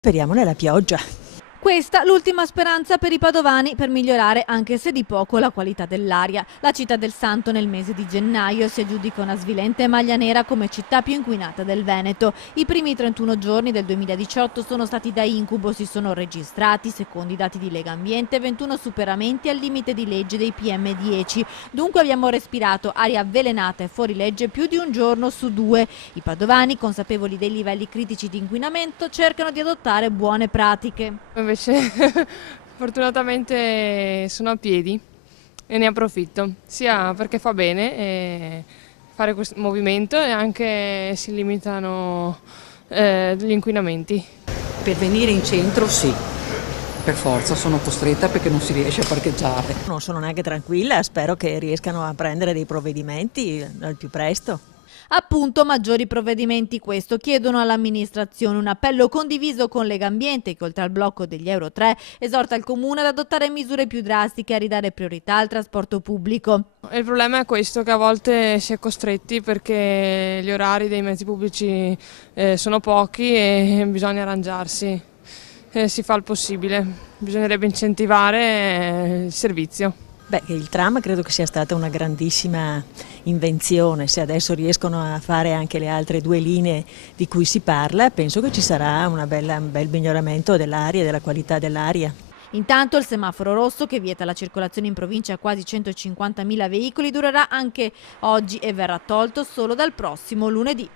Speriamo nella pioggia. Questa l'ultima speranza per i padovani per migliorare anche se di poco la qualità dell'aria. La città del Santo nel mese di gennaio si aggiudica una svilente maglia nera come città più inquinata del Veneto. I primi 31 giorni del 2018 sono stati da incubo, si sono registrati, secondo i dati di Legambiente, 21 superamenti al limite di legge dei PM10. Dunque abbiamo respirato aria avvelenata e fuori legge più di un giorno su 2. I padovani, consapevoli dei livelli critici di inquinamento, cercano di adottare buone pratiche. Invece fortunatamente sono a piedi e ne approfitto, sia perché fa bene fare questo movimento e anche si limitano gli inquinamenti. Per venire in centro sì, per forza sono costretta perché non si riesce a parcheggiare. Non sono neanche tranquilla, spero che riescano a prendere dei provvedimenti al più presto. Appunto, maggiori provvedimenti, questo chiedono all'amministrazione, un appello condiviso con Legambiente che oltre al blocco degli Euro 3 esorta il comune ad adottare misure più drastiche e a ridare priorità al trasporto pubblico. Il problema è questo, che a volte si è costretti perché gli orari dei mezzi pubblici sono pochi e bisogna arrangiarsi. Si fa il possibile, bisognerebbe incentivare il servizio. Beh, il tram credo che sia stata una grandissima invenzione, se adesso riescono a fare anche le altre 2 linee di cui si parla, penso che ci sarà un bel miglioramento dell'aria e della qualità dell'aria. Intanto il semaforo rosso che vieta la circolazione in provincia a quasi 150.000 veicoli durerà anche oggi e verrà tolto solo dal prossimo lunedì.